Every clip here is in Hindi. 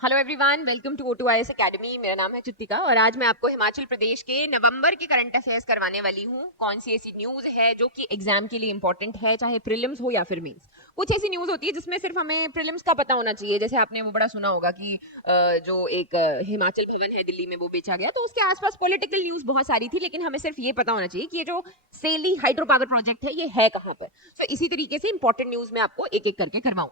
Hello everyone, welcome to O2IS academy. मेरा नाम है चित्तिका और आज मैं आपको हिमाचल प्रदेश के नवंबर के करंट अफेयर्स करवाने वाली हूँ। कौन सी ऐसी न्यूज़ है जो कि एग्जाम के लिए इंपॉर्टेंट है, चाहे प्रीलिम्स हो या फिर मेंस। कुछ ऐसी न्यूज़ होती है जिसमें सिर्फ हमें प्रीलिम्स का पता होना चाहिए। जैसे आपने वो बड़ा सुना होगा कि जो एक हिमाचल भवन है दिल्ली में वो बेचा गया, तो उसके आसपास पॉलिटिकल न्यूज़ बहुत सारी थी, लेकिन हमें सिर्फ ये पता होना चाहिए कि ये जो सेली हाइड्रो पावर प्रोजेक्ट है ये है कहाँ पर। तो इसी तरीके से इंपॉर्टेंट न्यूज़ मैं आपको एक एक करके करवाऊँ।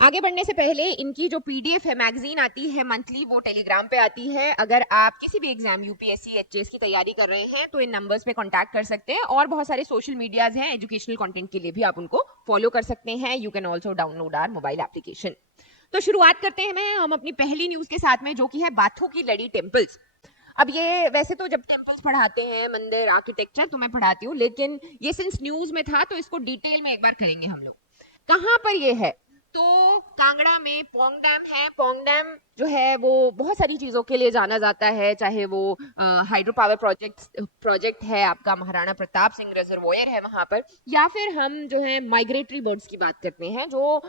आगे बढ़ने से पहले इनकी जो पीडीएफ है, मैगजीन आती है मंथली, वो टेलीग्राम पे आती है। अगर आप किसी भी एग्जाम यूपीएससी एचएएस की तैयारी कर रहे हैं तो इन नंबर्स पे कांटेक्ट कर सकते हैं। और बहुत सारे सोशल मीडियाज हैं एजुकेशनल कंटेंट के लिए भी, आप उनको फॉलो कर सकते हैं। You can also download our mobile application. तो शुरुआत करते हैं हम अपनी पहली न्यूज के साथ में, जो कि है बाथू की लड़ी टेम्पल्स। अब ये वैसे तो जब टेम्पल्स पढ़ाते हैं, मंदिर आर्किटेक्चर, तो मैं पढ़ाती हूँ, लेकिन ये सिंस न्यूज में था तो इसको डिटेल में एक बार करेंगे हम लोग। कहाँ पर ये है? तो कांगड़ा में पोंग डैम है। पोंग डैम जो है वो बहुत सारी चीजों के लिए जाना जाता है, चाहे वो हाइड्रो पावर प्रोजेक्ट है, आपका महाराणा प्रताप सिंह रिजर्वोयर है वहां पर, या फिर हम जो है माइग्रेटरी बर्ड्स की बात करते हैं, जो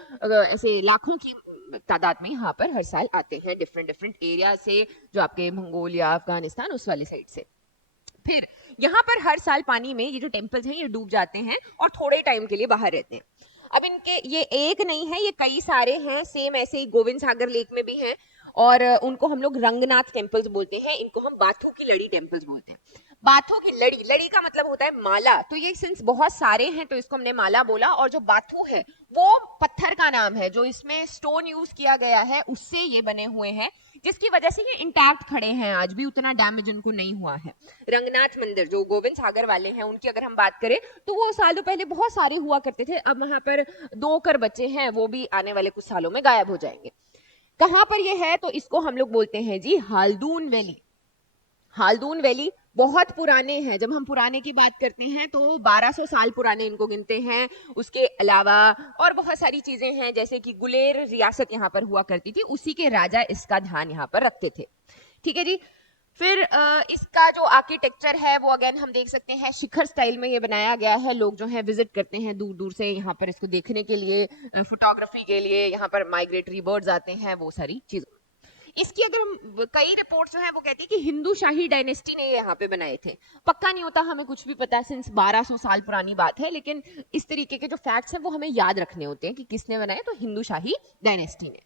ऐसे लाखों की तादाद में यहाँ पर हर साल आते हैं डिफरेंट डिफरेंट एरिया से, जो आपके मंगोलिया, अफगानिस्तान, उस वाली साइड से। फिर यहाँ पर हर साल पानी में ये जो टेम्पल्स हैं ये डूब जाते हैं और थोड़े टाइम के लिए बाहर रहते हैं। अब इनके ये एक नहीं है, ये कई सारे हैं। सेम ऐसे ही गोविंद सागर लेक में भी हैं, और उनको हम लोग रंगनाथ टेम्पल्स बोलते हैं। इनको हम बाथू की लड़ी टेम्पल्स बोलते हैं। बाथू की लड़ी, लड़ी का मतलब होता है माला, तो ये सिंस बहुत सारे हैं तो इसको हमने माला बोला। और जो बाथू है वो पत्थर का नाम है, जो इसमें स्टोन यूज किया गया है उससे ये बने हुए हैं, जिसकी वजह से ये इंटैक्ट खड़े हैं आज भी, उतना डैमेज उनको नहीं हुआ है। रंगनाथ मंदिर जो गोविंद सागर वाले हैं उनकी अगर हम बात करें तो वो सालों पहले बहुत सारे हुआ करते थे। अब वहां पर दो कर बचे हैं, वो भी आने वाले कुछ सालों में गायब हो जाएंगे। कहां पर ये है? तो इसको हम लोग बोलते हैं जी हाल्दून वैली। हाल्दून वैली बहुत पुराने हैं। जब हम पुराने की बात करते हैं तो 1200 साल पुराने इनको गिनते हैं। उसके अलावा और बहुत सारी चीजें हैं, जैसे कि गुलेर रियासत यहाँ पर हुआ करती थी, उसी के राजा इसका ध्यान यहाँ पर रखते थे। ठीक है जी। फिर इसका जो आर्किटेक्चर है वो अगेन हम देख सकते हैं, शिखर स्टाइल में ये बनाया गया है। लोग जो है विजिट करते हैं दूर दूर से यहाँ पर इसको देखने के लिए, फोटोग्राफी के लिए। यहाँ पर माइग्रेटरी बर्ड्स आते हैं, वो सारी चीजों। इसकी अगर हम, कई रिपोर्ट्स जो है वो कहती है कि हिंदू शाही डायनेस्टी ने ये यहाँ पे बनाए थे। पक्का नहीं होता, हमें कुछ भी पता है, सिंस 1200 साल पुरानी बात है, लेकिन इस तरीके के जो फैक्ट्स हैं वो हमें याद रखने होते हैं कि किसने बनाए, तो हिंदू शाही डायनेस्टी ने।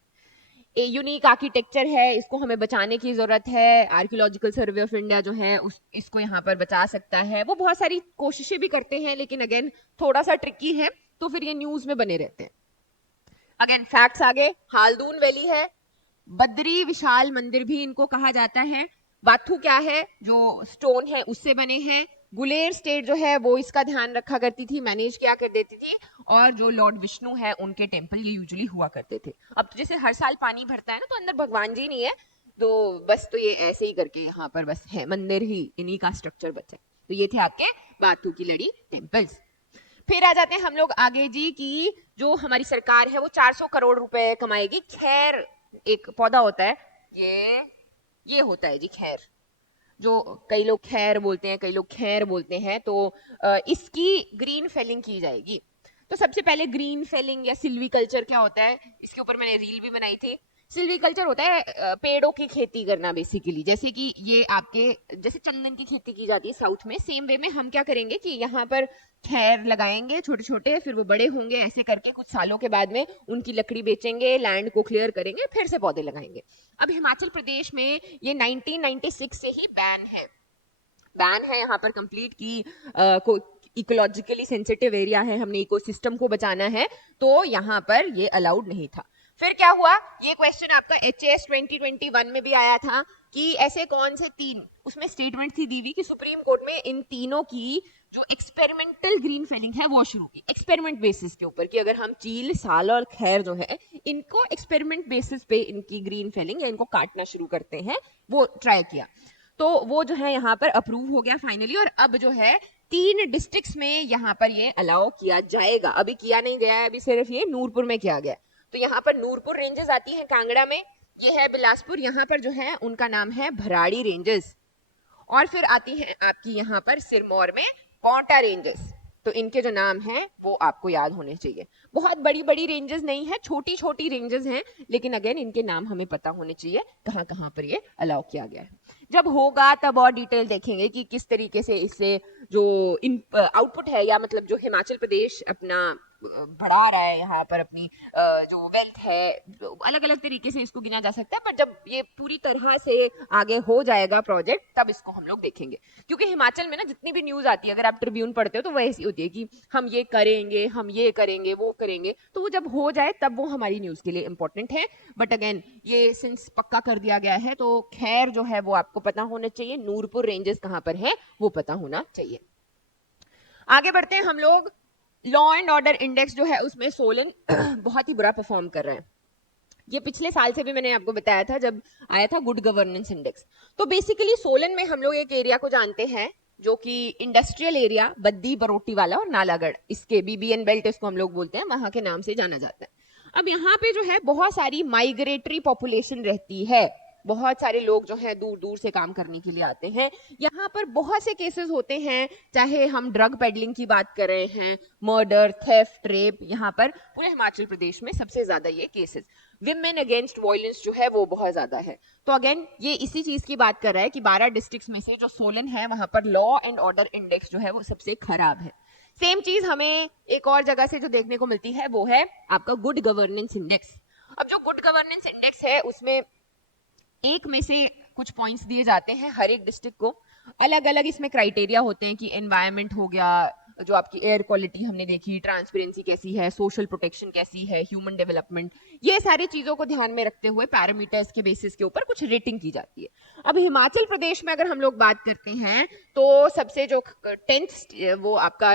यूनिक आर्किटेक्चर है, इसको हमें बचाने की जरूरत है। आर्कियोलॉजिकल सर्वे ऑफ इंडिया जो है इसको यहाँ पर बचा सकता है। वो बहुत सारी कोशिशें भी करते हैं, लेकिन अगेन थोड़ा सा ट्रिकी है, तो फिर ये न्यूज में बने रहते हैं। अगेन फैक्ट्स आगे, हाल्दून वैली है। बद्री विशाल मंदिर भी इनको कहा जाता है। बाथू क्या है? जो स्टोन है उससे बने हैं। गुलेर स्टेट जो है वो इसका ध्यान रखा करती थी, मैनेज किया कर देती थी। और जो लॉर्ड विष्णु है उनके टेम्पल ये यूजुअली हुआ करते थे। अब जैसे हर साल पानी भरता है ना, तो अंदर भगवान जी नहीं है, तो बस तो ये ऐसे ही करके यहाँ पर बस है, मंदिर ही इन्हीं का स्ट्रक्चर बचा है। तो ये थे आपके बाथू की लड़ी टेम्पल्स। फिर आ जाते हैं हम लोग आगे जी, की जो हमारी सरकार है वो 400 करोड़ रुपए कमाएगी। खैर एक पौधा होता है, ये होता है जी खैर, जो कई लोग खैर बोलते हैं, कई लोग खैर बोलते हैं। तो इसकी ग्रीन फेलिंग की जाएगी। तो सबसे पहले ग्रीन फेलिंग या सिल्वीकल्चर क्या होता है, इसके ऊपर मैंने रील भी बनाई थी। सिल्वीकल्चर होता है पेड़ों की खेती करना बेसिकली। जैसे कि ये आपके, जैसे चंदन की खेती की जाती है साउथ में, सेम वे में हम क्या करेंगे कि यहाँ पर खैर लगाएंगे छोटे छोटे, फिर वो बड़े होंगे, ऐसे करके कुछ सालों के बाद में उनकी लकड़ी बेचेंगे, लैंड को क्लियर करेंगे, फिर से पौधे लगाएंगे। अब हिमाचल प्रदेश में ये 1996 से ही बैन है। बैन है यहाँ पर कंप्लीट की इकोलॉजिकली सेंसिटिव एरिया है, हमने इकोसिस्टम को बचाना है, तो यहाँ पर ये अलाउड नहीं था। फिर क्या हुआ? ये क्वेश्चन आपका एचएएस 2021 में भी आया था कि ऐसे कौन से तीन, उसमें स्टेटमेंट थी दी हुई कि सुप्रीम कोर्ट में इन तीनों की जो एक्सपेरिमेंटल ग्रीन फेलिंग है वो शुरू की, एक्सपेरिमेंट बेसिस के ऊपर, कि अगर हम चील, साल और खैर जो है इनको एक्सपेरिमेंट बेसिस पे इनकी ग्रीन फेलिंग या इनको काटना शुरू करते हैं, वो ट्राई किया। तो वो जो है यहाँ पर अप्रूव हो गया फाइनली, और अब जो है 3 डिस्ट्रिक्ट्स में यहाँ पर ये अलाउ किया जाएगा। अभी किया नहीं गया है, अभी सिर्फ ये नूरपुर में किया गया। तो यहाँ पर नूरपुर रेंजेस आती है कांगड़ा में, ये है बिलासपुर, यहाँ पर जो है उनका नाम है भराड़ी रेंजेस। और फिर आती है आपकी यहाँ पर सिरमौर में पौंटा रेंजेस। तो इनके जो नाम हैं वो आपको याद होने चाहिए। बहुत बड़ी बड़ी रेंजेस नहीं है, छोटी छोटी रेंजेस हैं, लेकिन अगेन इनके नाम हमें पता होने चाहिए कहाँ कहाँ पर ये अलाउ किया गया है। जब होगा तब और डिटेल देखेंगे कि किस तरीके से इससे जो आउटपुट है, या मतलब जो हिमाचल प्रदेश अपना बढ़ा रहा है यहाँ पर अपनी जो वेल्थ है, अलग अलग तरीके से इसको गिना जा सकता है। पर जब ये पूरी तरह से आगे हो जाएगा प्रोजेक्ट, तब इसको हम लोग देखेंगे। क्योंकि हिमाचल में ना जितनी भी न्यूज आती है, अगर आप ट्रिब्यून पढ़ते हो तो वैसी होती है कि हम ये करेंगे, हम ये करेंगे, वो करेंगे, तो वो जब हो जाए तब वो हमारी न्यूज के लिए इंपॉर्टेंट है। बट अगेन ये सिंस पक्का कर दिया गया है, तो खैर जो है वो आपको पता होना चाहिए, नूरपुर रेंजेस कहाँ पर है वो पता होना चाहिए। आगे बढ़ते हैं हम लोग। लॉ एंड ऑर्डर इंडेक्स जो है उसमें सोलन बहुत ही बुरा परफॉर्म कर रहा है। ये पिछले साल से भी मैंने आपको बताया था जब आया था गुड गवर्नेंस इंडेक्स। तो बेसिकली सोलन में हम लोग एक एरिया को जानते हैं जो कि इंडस्ट्रियल एरिया, बद्दी बरोटी वाला और नालागढ़, इसके बीबीएन बेल्ट इसको हम लोग बोलते हैं, वहां के नाम से जाना जाता है। अब यहाँ पे जो है बहुत सारी माइग्रेटरी पॉपुलेशन रहती है, बहुत सारे लोग जो है दूर दूर से काम करने के लिए आते हैं। यहाँ पर बहुत से केसेस होते हैं, चाहे हम ड्रग पेडलिंग की बात कर रहे हैं, मर्डर, थेफ्ट, रेप, यहाँ पर पूरे हिमाचल प्रदेश में सबसे ज्यादा ये केसेस। विमेन अगेंस्ट वायलेंस जो है वो बहुत ज्यादा है। तो अगेन ये इसी चीज की बात कर रहा है कि 12 डिस्ट्रिक्ट्स में से जो सोलन है वहां पर लॉ एंड ऑर्डर इंडेक्स जो है वो सबसे खराब है। सेम चीज हमें एक और जगह से जो देखने को मिलती है वो है आपका गुड गवर्नेंस इंडेक्स। अब जो गुड गवर्नेंस इंडेक्स है उसमें एक में से कुछ पॉइंट्स दिए जाते हैं हर एक डिस्ट्रिक्ट को, अलग अलग इसमें क्राइटेरिया होते हैं कि एनवायरनमेंट हो गया, जो आपकी एयर क्वालिटी हमने देखी, ट्रांसपेरेंसी कैसी है, सोशल प्रोटेक्शन कैसी है, ह्यूमन डेवलपमेंट, ये सारी चीजों को ध्यान में रखते हुए पैरामीटर्स के बेसिस के ऊपर कुछ रेटिंग की जाती है। अब हिमाचल प्रदेश में अगर हम लोग बात करते हैं तो सबसे जो 10th वो आपका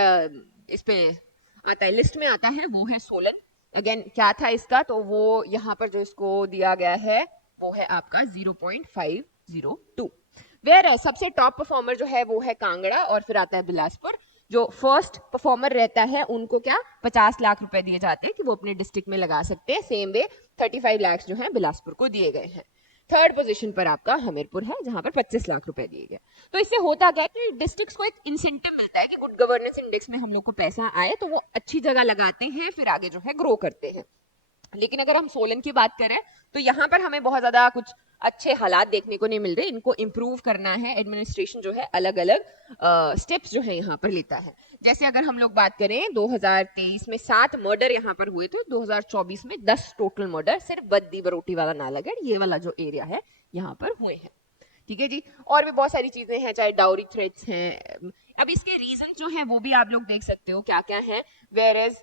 इस पे आता है, लिस्ट में आता है, वो है सोलन। अगेन क्या था इसका, तो वो यहाँ पर जो इसको दिया गया है वो है आपका 0.502। वेयर सबसे टॉप परफॉर्मर जो है वो है कांगड़ा, और फिर आता है बिलासपुर। जो फर्स्ट परफॉर्मर रहता है उनको क्या 50 लाख रुपए दिए जाते हैं कि वो अपने डिस्ट्रिक्ट में लगा सकते हैं। सेम वे 35 लाख जो है बिलासपुर को दिए गए हैं। थर्ड पोजीशन पर आपका हमीरपुर है जहां पर 25 लाख रुपए दिए गए। तो इससे होता क्या है कि डिस्ट्रिक्ट्स को एक इंसेंटिव मिलता है कि गुड गवर्नेंस इंडेक्स में हम लोग को पैसा आए तो वो अच्छी जगह लगाते हैं, फिर आगे जो है ग्रो करते हैं। लेकिन अगर हम सोलन की बात करें तो यहाँ पर हमें बहुत ज्यादा कुछ अच्छे हालात देखने को नहीं मिल रहे। इनको इम्प्रूव करना है, एडमिनिस्ट्रेशन जो है अलग अलग स्टेप्स जो है यहाँ पर लेता है। जैसे अगर हम लोग बात करें 2023 में 7 मर्डर यहाँ पर हुए थे, 2024 में 10 टोटल मर्डर सिर्फ बद्दी बरोटी वाला नालागढ़ ये वाला जो एरिया है यहाँ पर हुए हैं। ठीक है जी। और भी बहुत सारी चीजें हैं, चाहे डाउरी थ्रेट्स हैं। अब इसके रीजन जो है वो भी आप लोग देख सकते हो क्या क्या है, वेयर एज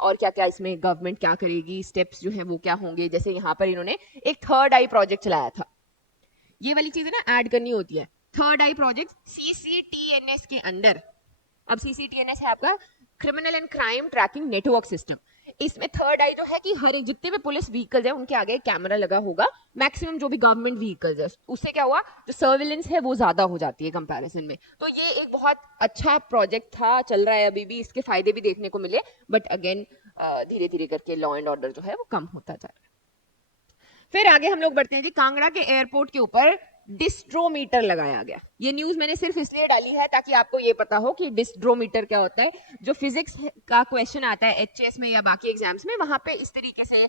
और क्या क्या इसमें गवर्नमेंट क्या करेगी, स्टेप्स जो है वो क्या होंगे। जैसे यहाँ पर इन्होंने एक थर्ड आई प्रोजेक्ट चलाया था, ये वाली चीजें ना ऐड करनी होती है। थर्ड आई प्रोजेक्ट CCTNS के अंदर, अब CCTNS है आपका criminal and crime tracking network system. इसमें थर्ड आई जो है कि हर एक जितने भी पुलिस व्हीकल्स है उनके आगे कैमरा लगा होगा, मैक्सिमम जो भी गवर्नमेंट व्हीकल्स है, उससे क्या हुआ जो सर्विलेंस है वो ज्यादा हो जाती है कंपैरिजन में। तो ये एक बहुत अच्छा प्रोजेक्ट था, चल रहा है अभी भी, इसके फायदे भी देखने को मिले। बट अगेन धीरे धीरे करके लॉ एंड ऑर्डर जो है वो कम होता जा रहा है। फिर आगे हम लोग बढ़ते हैं जी, कांगड़ा के एयरपोर्ट के ऊपर डिस्ट्रोमीटर लगाया गया। ये न्यूज मैंने सिर्फ इसलिए डाली है ताकि आपको ये पता हो कि डिस्ट्रोमीटर क्या होता है। जो फिजिक्स का क्वेश्चन आता है HS में या बाकी एग्जाम्स में, वहां पे इस तरीके से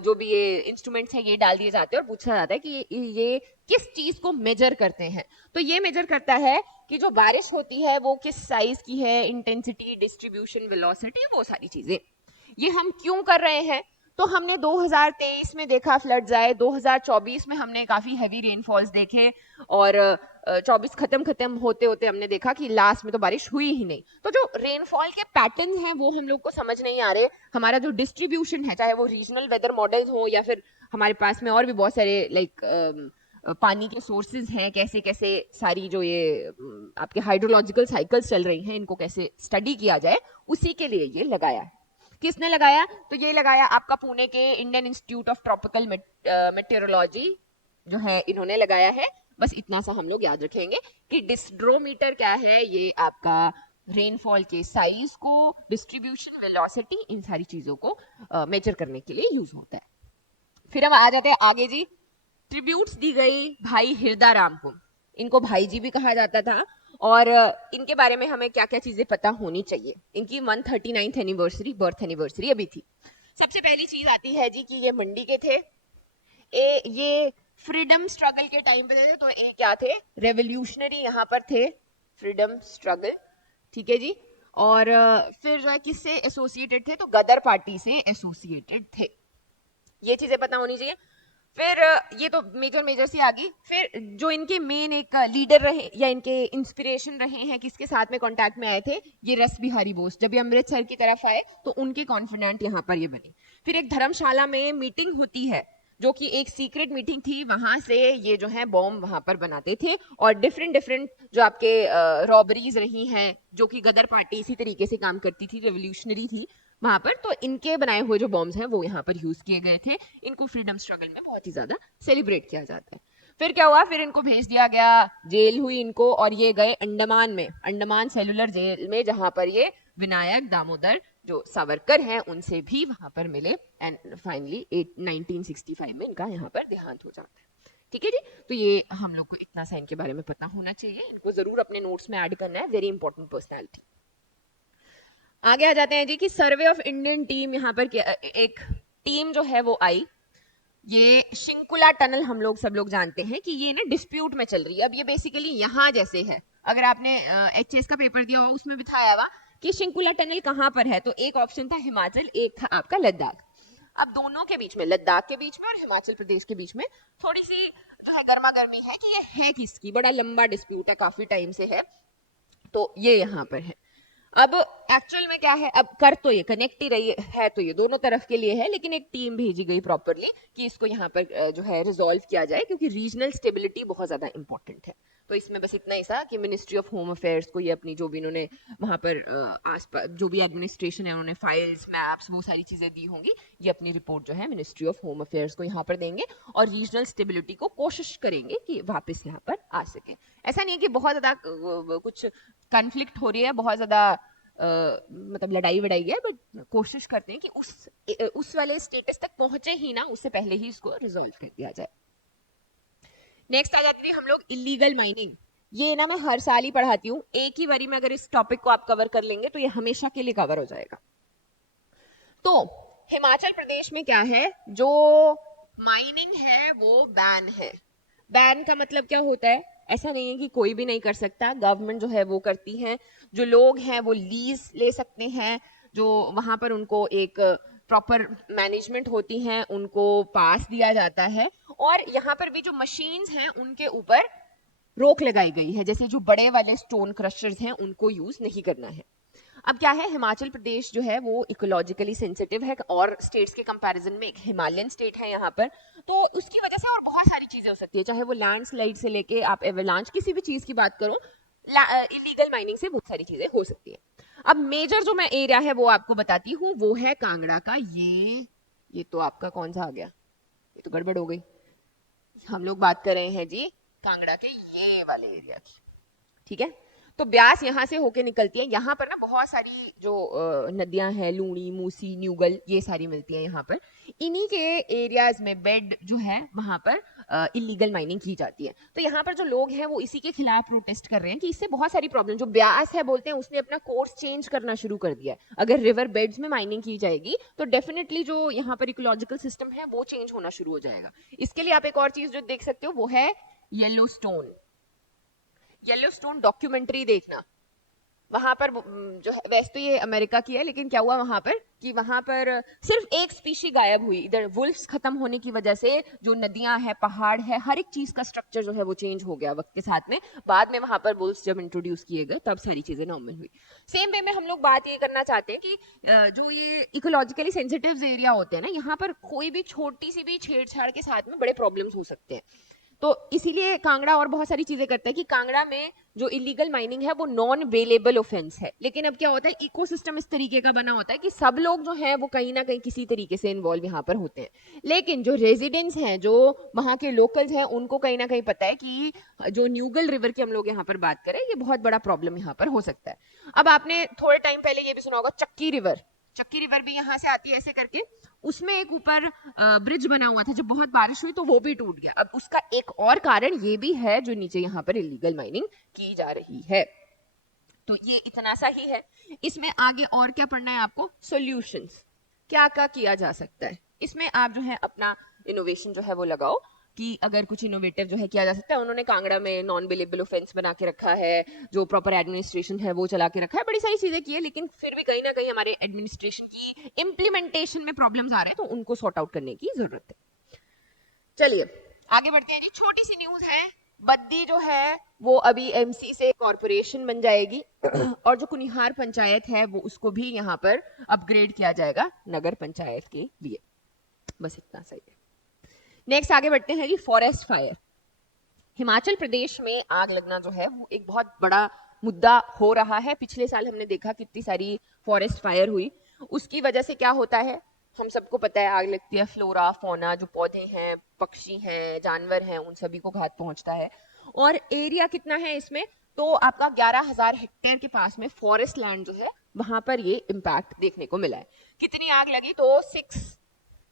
जो भी ये इंस्ट्रूमेंट्स हैं ये डाल दिए जाते हैं और पूछा जाता है कि ये किस चीज को मेजर करते हैं। तो ये मेजर करता है कि जो बारिश होती है वो किस साइज की है, इंटेंसिटी, डिस्ट्रीब्यूशन, वेलोसिटी, वो सारी चीजें। ये हम क्यों कर रहे हैं, तो हमने 2023 में देखा फ्लड्स आए, 2024 में हमने काफी हैवी रेनफॉल्स देखे, और 24 खत्म होते होते हमने देखा कि लास्ट में तो बारिश हुई ही नहीं। तो जो रेनफॉल के पैटर्न हैं वो हम लोग को समझ नहीं आ रहे। हमारा जो डिस्ट्रीब्यूशन है, चाहे वो रीजनल वेदर मॉडल्स हो या फिर हमारे पास में और भी बहुत सारे लाइक पानी के सोर्सेज हैं, कैसे कैसे सारी जो ये आपके हाइड्रोलॉजिकल साइकिल्स चल रही हैं इनको कैसे स्टडी किया जाए, उसी के लिए ये लगाया है। किसने लगाया, तो ये लगाया आपका पुणे के Indian institute of tropical meteorology जो है, इन्होंने लगाया है। बस इतना सा हम लोग याद रखेंगे कि डिस्ट्रोमीटर क्या है, ये आपका रेनफॉल के साइज को, डिस्ट्रीब्यूशन, वेलोसिटी, इन सारी चीजों को मेजर करने के लिए यूज होता है। फिर हम आ जाते हैं आगे जी। ट्रिब्यूट्स दी गई भाई हिरदा राम को, इनको भाई जी भी कहा जाता था, और इनके बारे में हमें क्या क्या चीजें पता होनी चाहिए। इनकी 139th एनिवर्सरी, बर्थ एनिवर्सरी अभी थी। सबसे पहली चीज आती है जी कि ये मंडी के थे। ये फ्रीडम स्ट्रगल के टाइम पे थे, तो ये क्या थे, रेवोल्यूशनरी यहाँ पर थे, फ्रीडम स्ट्रगल, ठीक है जी। और फिर जो है किससे एसोसिएटेड थे, तो गदर पार्टी से एसोसिएटेड थे। ये चीजें पता होनी चाहिए। फिर ये तो मेजर मेजर सी आ गई। फिर जो इनके मेन एक लीडर रहे या इनके इंस्पिरेशन रहे हैं, किसके साथ में कांटेक्ट में आए थे, ये रस बिहारी बोस। जब ये अमृतसर की तरफ आए तो उनके कॉन्फिडेंट यहाँ पर ये बने। फिर एक धर्मशाला में मीटिंग होती है, जो कि एक सीक्रेट मीटिंग थी, वहां से ये जो है बॉम्ब वहां पर बनाते थे। और डिफरेंट डिफरेंट जो आपके रॉबरीज रही हैं, जो कि गदर पार्टी इसी तरीके से काम करती थी, रेवोल्यूशनरी थी वहां पर, तो इनके बनाए हुए जो बॉम्ब्स हैं वो यहाँ पर यूज किए गए थे। इनको फ्रीडम स्ट्रगल में बहुत ही ज्यादा सेलिब्रेट किया जाता है। फिर क्या हुआ, फिर इनको भेज दिया गया, जेल हुई इनको, और ये गए अंडमान में, अंडमान सेलुलर जेल में, जहां पर ये विनायक दामोदर जो सावरकर हैं उनसे भी वहां पर मिले। एंड फाइनली 1965 में इनका यहाँ पर देहांत हो जाता है। ठीक है जी। तो ये हम लोग को इतना सा इनके बारे में पता होना चाहिए, इनको जरूर अपने नोट्स में ऐड करना है, वेरी इंपॉर्टेंट पर्सनैलिटी। आगे आ जाते हैं जी कि सर्वे ऑफ इंडियन टीम, यहाँ पर एक टीम जो है वो आई। ये शिंकुला टनल हम लोग सब लोग जानते हैं कि ये ना डिस्प्यूट में चल रही है। अब ये बेसिकली यहाँ जैसे है, अगर आपने एचएस का पेपर दिया हो उसमें बिठाया हुआ कि शिंकुला टनल कहाँ पर है, तो एक ऑप्शन था हिमाचल, एक था आपका लद्दाख। अब दोनों के बीच में, लद्दाख के बीच में और हिमाचल प्रदेश के बीच में थोड़ी सी जो है गर्मा गर्मी है कि ये है किसकी। बड़ा लंबा डिस्प्यूट है, काफी टाइम से है, तो ये यहाँ पर है। अब एक्चुअल में क्या है, अब कर तो ये कनेक्ट ही रही है, तो ये दोनों तरफ के लिए है, लेकिन एक टीम भेजी गई प्रॉपरली कि इसको यहाँ पर जो है रिजॉल्व किया जाए, क्योंकि रीजनल स्टेबिलिटी बहुत ज्यादा इंपॉर्टेंट है। तो इसमें बस इतना ही था कि मिनिस्ट्री ऑफ होम अफेयर्स को ये अपनी जो भी इन्होंने वहां पर आसपास जो भी एडमिनिस्ट्रेशन है, उन्होंने फाइल्स, मैप्स, वो सारी चीजें दी होंगी, ये अपनी रिपोर्ट जो है मिनिस्ट्री ऑफ होम अफेयर्स को यहाँ पर देंगे और रीजनल स्टेबिलिटी को कोशिश करेंगे कि वापस यहाँ पर आ सके। ऐसा नहीं है कि बहुत ज्यादा कुछ कन्फ्लिक्ट हो रही है, बहुत ज्यादा मतलब लड़ाई वड़ाई है, बट कोशिश करते हैं कि उस वाले स्टेटस तक पहुंचे ही ना, उससे पहले ही इसको रिजॉल्व कर दिया जाए। नेक्स्ट आ जाती है हम लोग इलीगल माइनिंग। ये ना मैं हर साल ही पढ़ाती हूँ, एक ही बारी में अगर इस टॉपिक को आप कवर कर लेंगे तो ये हमेशा के लिए कवर हो जाएगा। तो हिमाचल प्रदेश में क्या है, जो माइनिंग है वो बैन है। बैन का मतलब क्या होता है, ऐसा नहीं है कि कोई भी नहीं कर सकता, गवर्नमेंट जो है वो करती है। जो लोग हैं वो लीज ले सकते हैं, जो वहां पर उनको एक प्रॉपर मैनेजमेंट होती है, उनको पास दिया जाता है। और यहाँ पर भी जो मशीन्स हैं उनके ऊपर रोक लगाई गई है, जैसे जो बड़े वाले स्टोन क्रशर्स हैं उनको यूज नहीं करना है। अब क्या है, हिमाचल प्रदेश जो है वो इकोलॉजिकली सेंसिटिव है और स्टेट्स के कंपैरिजन में एक हिमालयन स्टेट है यहाँ पर, तो उसकी वजह से और बहुत सारी चीजें हो सकती है, चाहे वो लैंडस्लाइड से लेके आप एवलांच किसी भी चीज की बात करो, इलीगल माइनिंग से बहुत सारी चीजें हो सकती है। अब मेजर जो मैं एरिया है वो आपको बताती हूँ, वो है कांगड़ा का। ये तो आपका कौन सा आ गया, ये तो गड़बड़ हो गई। हम लोग बात कर रहे हैं जी कांगड़ा के ये वाले एरिया की, ठीक है। तो ब्यास यहाँ से होके निकलती है, यहाँ पर ना बहुत सारी जो नदियां हैं, लूणी, मूसी, न्यूगल, ये सारी मिलती हैं यहाँ पर। इन्हीं के एरियाज में बेड जो है वहां पर इलीगल माइनिंग की जाती है। तो यहाँ पर जो लोग हैं वो इसी के खिलाफ प्रोटेस्ट कर रहे हैं कि इससे बहुत सारी प्रॉब्लम, जो ब्यास है बोलते हैं उसने अपना कोर्स चेंज करना शुरू कर दिया है। अगर रिवर बेड्स में माइनिंग की जाएगी तो डेफिनेटली जो यहाँ पर इकोलॉजिकल सिस्टम है वो चेंज होना शुरू हो जाएगा। इसके लिए आप एक और चीज जो देख सकते हो वो है येलोस्टोन। येलोस्टोन डॉक्यूमेंट्री देखना, वहां पर जो है, वैसे तो ये अमेरिका की है, लेकिन क्या हुआ वहां पर कि वहां पर सिर्फ एक स्पीशी गायब हुई। इधर वुल्फ्स खत्म होने की वजह से जो नदियां हैं, पहाड़ है, हर एक चीज का स्ट्रक्चर जो है वो चेंज हो गया वक्त के साथ में। बाद में वहां पर वुल्फ्स जब इंट्रोड्यूस किए गए तब सारी चीजें नॉर्मल हुई। सेम वे में हम लोग बात ये करना चाहते हैं कि जो ये इकोलॉजिकली सेंसिटिव एरिया होते हैं ना, यहाँ पर कोई भी छोटी सी भी छेड़छाड़ के साथ में बड़े प्रॉब्लम्स हो सकते हैं। तो इसीलिए कांगड़ा और बहुत सारी चीजें करता है कि कांगड़ा में जो इलीगल माइनिंग है वो नॉन बेलेबल ऑफेंस है। लेकिन अब क्या होता है, इकोसिस्टम इस तरीके का बना होता है कि सब लोग जो है वो कहीं ना कहीं किसी तरीके से इन्वॉल्व यहाँ पर होते हैं। लेकिन जो रेजिडेंट्स हैं, जो वहाँ के लोकल्स हैं, उनको कहीं ना कहीं पता है कि जो न्यूगल रिवर की हम लोग यहाँ पर बात करें, ये बहुत बड़ा प्रॉब्लम यहाँ पर हो सकता है। अब आपने थोड़े टाइम पहले ये भी सुना होगा चक्की रिवर, चक्की रिवर भी यहाँ से आती है ऐसे करके, उसमें एक ऊपर ब्रिज बना हुआ था, जब बहुत बारिश हुई तो वो भी टूट गया। अब उसका एक और कारण ये भी है जो नीचे यहाँ पर इलीगल माइनिंग की जा रही है। तो ये इतना सा ही है। इसमें आगे और क्या पढ़ना है आपको, सॉल्यूशंस, क्या क्या किया जा सकता है। इसमें आप जो है अपना इनोवेशन जो है वो लगाओ कि अगर कुछ इनोवेटिव जो है किया जा सकता है। उन्होंने कांगड़ा में नॉन बिलेबल ऑफेंस बना के रखा है, जो प्रॉपर एडमिनिस्ट्रेशन है वो चला के रखा है, बड़ी सारी चीजें की है, लेकिन फिर भी कहीं ना कहीं हमारे एडमिनिस्ट्रेशन की इम्प्लीमेंटेशन में प्रॉब्लम्स आ रहे हैं, तो उनको सॉर्ट आउट करने की जरूरत है। चलिए आगे बढ़ते हैं जी। छोटी सी न्यूज है, बद्दी जो है वो अभी एमसी से कॉरपोरेशन बन जाएगी और जो कुनिहार पंचायत है वो उसको भी यहाँ पर अपग्रेड किया जाएगा नगर पंचायत के लिए। बस इतना सही है। नेक्स्ट आगे बढ़ते हैं जी। फॉरेस्ट फायर, हिमाचल प्रदेश में आग लगना जो है वो एक बहुत बड़ा मुद्दा हो रहा है। पिछले साल हमने देखा कितनी सारी फॉरेस्ट फायर हुई। उसकी वजह से क्या होता है हम सबको पता है, आग लगती है, फ्लोरा फौना जो पौधे हैं, पक्षी हैं, जानवर हैं, उन सभी को घात पहुंचता है। और एरिया कितना है इसमें, तो आपका 11,000 हेक्टेयर के पास में फॉरेस्ट लैंड जो है वहां पर ये इम्पैक्ट देखने को मिला है। कितनी आग लगी, तो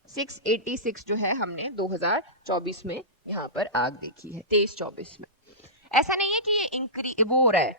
686 जो है हमने 2024 में यहाँ पर आग देखी है, 23-24 में। ऐसा नहीं है कि ये वो हो रहा है,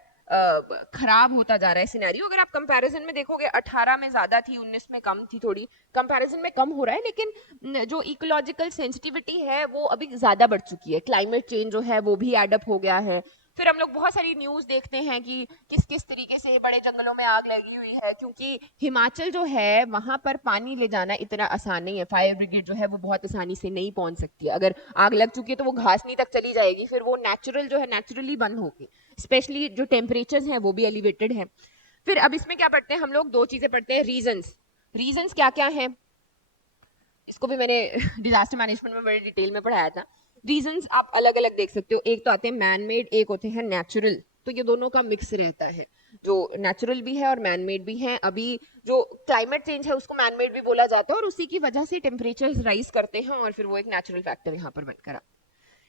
खराब होता जा रहा है सिनेरियो। अगर आप कंपैरिजन में देखोगे 18 में ज्यादा थी, 19 में कम थी, थोड़ी कंपैरिजन में कम हो रहा है, लेकिन जो इकोलॉजिकल सेंसिटिविटी है वो अभी ज्यादा बढ़ चुकी है। क्लाइमेट चेंज जो है वो भी एडअप हो गया है। फिर हम लोग बहुत सारी न्यूज देखते हैं कि किस किस तरीके से बड़े जंगलों में आग लगी हुई है, क्योंकि हिमाचल जो है वहां पर पानी ले जाना इतना आसान नहीं है। फायर ब्रिगेड जो है वो बहुत आसानी से नहीं पहुंच सकती है। अगर आग लग चुकी है तो वो घासनी तक चली जाएगी, फिर वो नेचुरल जो है नेचुरली बंद होगी। स्पेशली जो टेम्परेचर्स हैं वो भी एलिवेटेड है। फिर अब इसमें क्या पढ़ते हैं हम लोग, दो चीजें पढ़ते हैं, रीजंस क्या क्या है। इसको भी मैंने डिजास्टर मैनेजमेंट में बड़े डिटेल में पढ़ाया था। रीजंस आप अलग अलग देख सकते हो, एक तो आते हैं मैन मेड, एक होते हैं नेचुरल। तो ये दोनों का मिक्स रहता है, जो नेचुरल भी है और मैन मेड भी है। अभी जो क्लाइमेट चेंज है उसको मैन मेड भी बोला जाता है, और उसी की वजह से टेम्परेचर राइज करते हैं और फिर वो एक नेचुरल फैक्टर यहाँ पर बनकर आ।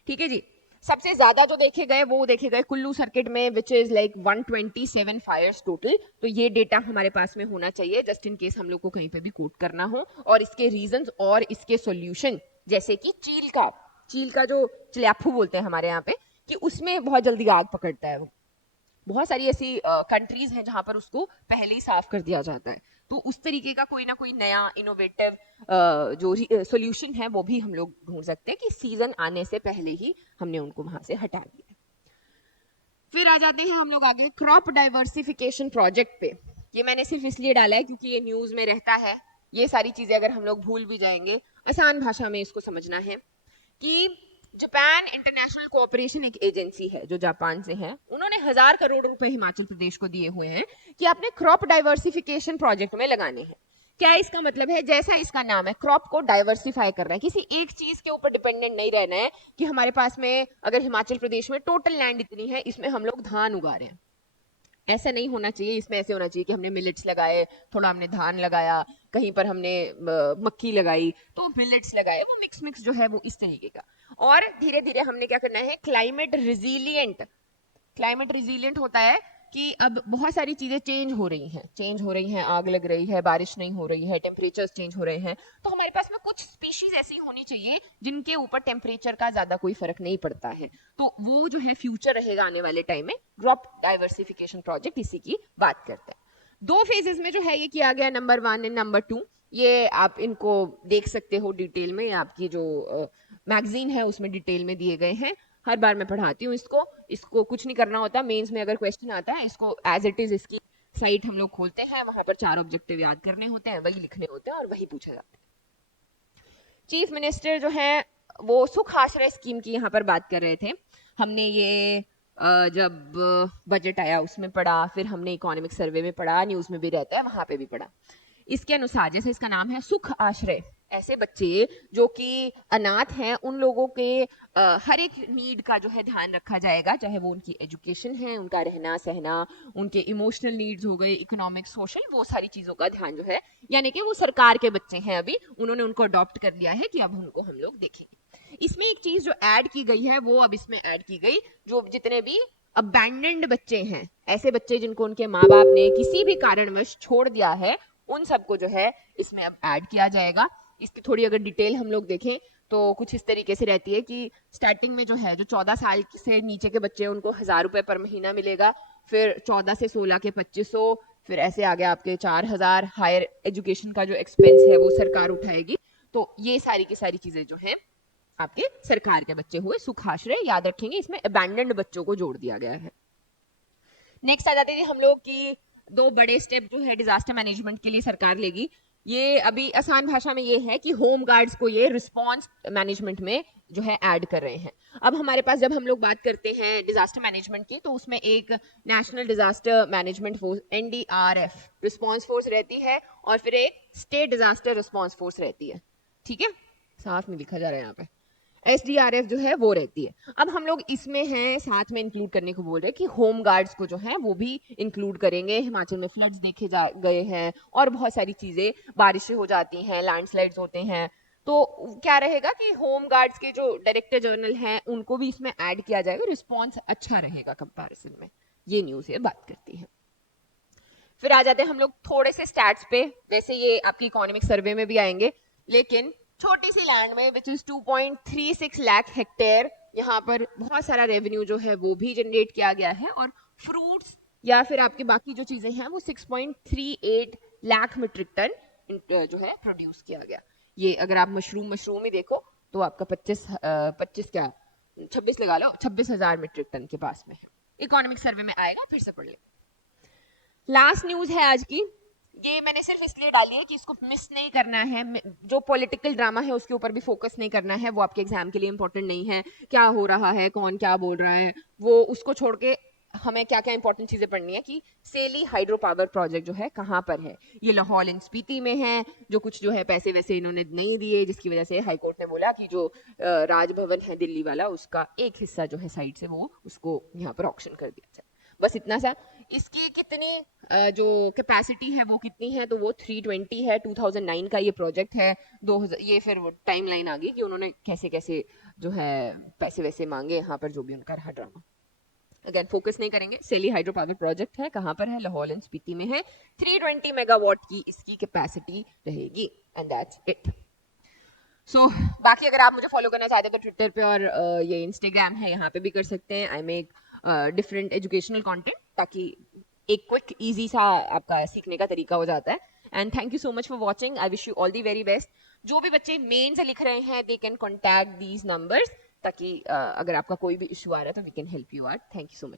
ठीक है जी। सबसे ज्यादा जो देखे गए वो देखे गए कुल्लू सर्किट में, which is like 127 fires total. तो ये डेटा हमारे पास में होना चाहिए जस्ट इन केस हम लोग को कहीं पे भी कोट करना हो। और इसके रीजंस और इसके सॉल्यूशन, जैसे कि चील का जो चिल्याफू बोलते हैं हमारे यहाँ पे, कि उसमें बहुत जल्दी आग पकड़ता है। वो बहुत सारी ऐसी कंट्रीज हैं जहां पर उसको पहले ही साफ कर दिया जाता है। तो उस तरीके का कोई ना कोई नया इनोवेटिव जो सॉल्यूशन है वो भी हम लोग ढूंढ सकते हैं कि सीजन आने से पहले ही हमने उनको वहां से हटा दिया। फिर आ जाते हैं हम लोग आगे क्रॉप डाइवर्सिफिकेशन प्रोजेक्ट पे। ये मैंने सिर्फ इसलिए डाला है क्योंकि ये न्यूज में रहता है। ये सारी चीजें अगर हम लोग भूल भी जाएंगे, आसान भाषा में इसको समझना है कि जापान इंटरनेशनल कोऑपरेशन एक एजेंसी है जो जापान से है। उन्होंने 1,000 करोड़ रुपए हिमाचल प्रदेश को दिए हुए हैं कि आपने क्रॉप डाइवर्सिफिकेशन प्रोजेक्ट में लगाने हैं। क्या इसका मतलब है, जैसा इसका नाम है, क्रॉप को डाइवर्सिफाई करना है, किसी एक चीज के ऊपर डिपेंडेंट नहीं रहना है कि हमारे पास में अगर हिमाचल प्रदेश में टोटल लैंड इतनी है, इसमें हम लोग धान उगा रहे हैं। ऐसा नहीं होना चाहिए। इसमें ऐसे होना चाहिए कि हमने मिलेट्स लगाए, थोड़ा हमने धान लगाया, कहीं पर हमने मक्की लगाई, तो मिलेट्स लगाए, वो मिक्स जो है वो इस तरीके का। और धीरे धीरे हमने क्या करना है, क्लाइमेट रिजिलियंट होता है कि अब बहुत सारी चीजें चेंज हो रही हैं, आग लग रही है, बारिश नहीं हो रही है, टेम्परेचर्स चेंज हो रहे हैं, तो हमारे पास में कुछ स्पीशीज ऐसी होनी चाहिए जिनके ऊपर टेम्परेचर का ज्यादा कोई फर्क नहीं पड़ता है। तो वो जो है फ्यूचर रहेगा आने वाले टाइम में। क्रॉप डाइवर्सिफिकेशन प्रोजेक्ट इसी की बात करते हैं। 2 फेजेस में जो है ये किया गया, नंबर 1 एंड नंबर 2। ये आप इनको देख सकते हो डिटेल में, आपकी जो मैगजीन है उसमें डिटेल में दिए गए हैं। हर बार मैं पढ़ाती हूँ इसको कुछ नहीं करना होता। मेंस में अगर क्वेश्चन आता है, इसको एज इट इज इसकी साइट हम लोग खोलते हैं, वहां पर 4 ऑब्जेक्टिव याद करने होते हैं, वही लिखने होते हैं और वही पूछा जाता है। चीफ मिनिस्टर जो है वो सुख आश्रय स्कीम की यहाँ पर बात कर रहे थे। हमने ये जब बजट आया उसमें पढ़ा, फिर हमने इकोनॉमिक सर्वे में पढ़ा, न्यूज में भी रहता है, वहां पे भी पढ़ा। इसके अनुसार, जैसे इसका नाम है सुख आश्रय, ऐसे बच्चे जो कि अनाथ हैं उन लोगों के हर एक नीड का जो है ध्यान रखा जाएगा, चाहे वो उनकी एजुकेशन है, उनका रहना सहना, उनके इमोशनल नीड्स हो गए, इकोनॉमिक सोशल, वो सारी चीजों का ध्यान जो है, यानी कि वो सरकार के बच्चे हैं, अभी उन्होंने उनको अडॉप्ट कर लिया है कि अब उनको हम लोग देखेंगे। इसमें एक चीज जो ऐड की गई है वो अब इसमें ऐड की गई, जो जितने भी अबैंडन्ड बच्चे हैं, ऐसे बच्चे जिनको उनके माँ बाप ने किसी भी कारणवश छोड़ दिया है, उन सबको जो है इसमें अब ऐड किया जाएगा। इसकी थोड़ी अगर डिटेल हम लोग देखें तो कुछ इस तरीके से रहती है कि स्टार्टिंग में जो है जो 14 साल से नीचे के बच्चे हैं उनको 1,000 रुपये पर महीना मिलेगा, फिर 14 से 16 के 2500, फिर ऐसे आगे आपके 4,000। हायर एजुकेशन का जो एक्सपेंस है वो सरकार उठाएगी। तो ये सारी की सारी चीजें जो है आपके सरकार के बच्चे हुए सुखाश्रय, याद रखेंगे इसमें अबैंडन्ड बच्चों को जोड़ दिया गया है। नेक्स्ट आ जाते थे हम लोग कि 2 बड़े स्टेप जो है डिजास्टर मैनेजमेंट के लिए सरकार लेगी। ये अभी आसान भाषा में ये है कि होम गार्ड्स को ये रिस्पांस मैनेजमेंट में जो है ऐड कर रहे हैं। अब हमारे पास जब हम लोग बात करते हैं डिजास्टर मैनेजमेंट की तो उसमें एक national disaster management force NDRF response force रहती है और फिर एक स्टेट डिजास्टर रिस्पांस फोर्स रहती है। ठीक है, साथ में लिखा जा रहा है यहाँ पे SDRF जो है वो रहती है। अब हम लोग इसमें हैं साथ में इंक्लूड करने को बोल रहे हैं कि होम गार्ड्स को जो है वो भी इंक्लूड करेंगे। हिमाचल में फ्लड्स देखे गए हैं और बहुत सारी चीजें, बारिशें हो जाती हैं, लैंडस्लाइड्स होते हैं, तो क्या रहेगा कि होम गार्ड्स के जो डायरेक्टर जनरल हैं उनको भी इसमें ऐड किया जाएगा, रिस्पॉन्स अच्छा रहेगा कंपैरिजन में। ये न्यूज ये बात करती है। फिर आ जाते हैं हम लोग थोड़े से स्टैट्स पे, वैसे ये आपकी इकोनॉमिक सर्वे में भी आएंगे, लेकिन छोटी सी लैंड में विच इज 2.36 लाख हेक्टेयर, यहाँ पर बहुत सारा रेवेन्यू जो है वो भी जनरेट किया गया है और फ्रूट्स या फिर आपके बाकी जो चीजें हैं वो 6.38 लाख मीट्रिक टन जो है प्रोड्यूस किया गया। ये अगर आप मशरूम ही देखो तो आपका 25 क्या 26 लगा लो, 26,000 मीट्रिक टन के पास में है। इकोनॉमिक सर्वे में आएगा, फिर से पढ़ ले। लास्ट न्यूज है आज की, ये मैंने सिर्फ इसलिए डाली है कि इसको मिस नहीं करना है। जो पॉलिटिकल ड्रामा है उसके ऊपर भी फोकस नहीं करना है, वो आपके एग्जाम के लिए इंपॉर्टेंट नहीं है। क्या हो रहा है, कौन क्या बोल रहा है, वो उसको छोड़ के हमें क्या क्या इंपॉर्टेंट चीजें पढ़नी है कि सेली हाइड्रो पावर प्रोजेक्ट जो है कहाँ पर है। ये लाहौल एंड स्पीति में है, जो कुछ जो है पैसे वैसे इन्होंने नहीं दिए, जिसकी वजह से हाईकोर्ट ने बोला कि जो राजभवन है दिल्ली वाला उसका एक हिस्सा जो है साइड से वो उसको यहाँ पर ऑक्शन कर दिया जाए। बस इतना सा। इसकी कितनी जो कैपेसिटी है वो कितनी है, तो वो 320 है। 2009 का ये प्रोजेक्ट है। 2000 ये फिर वो टाइमलाइन आ गई कि उन्होंने कैसे कैसे जो है पैसे वैसे मांगे, यहाँ पर जो भी उनका रहा ड्रामा। अगेन फोकस नहीं करेंगे। सेली हाइड्रो पावर प्रोजेक्ट है, कहाँ पर है, लाहौल एंड स्पीति में है। 320 मेगावाट की इसकी कैपेसिटी रहेगी एंड दैट्स इट। सो बाकी अगर आप मुझे फॉलो करना चाहते हैं तो ट्विटर पे और ये इंस्टाग्राम है, यहाँ पे भी कर सकते हैं। I make different educational content, ताकि एक क्विक इजी सा आपका सीखने का तरीका हो जाता है। And thank you so much for watching. I wish you all the very best. जो भी बच्चे मेन से लिख रहे हैं they can contact these numbers, ताकि अगर आपका कोई भी इशू आ रहा है तो we can help you out. Thank you so much.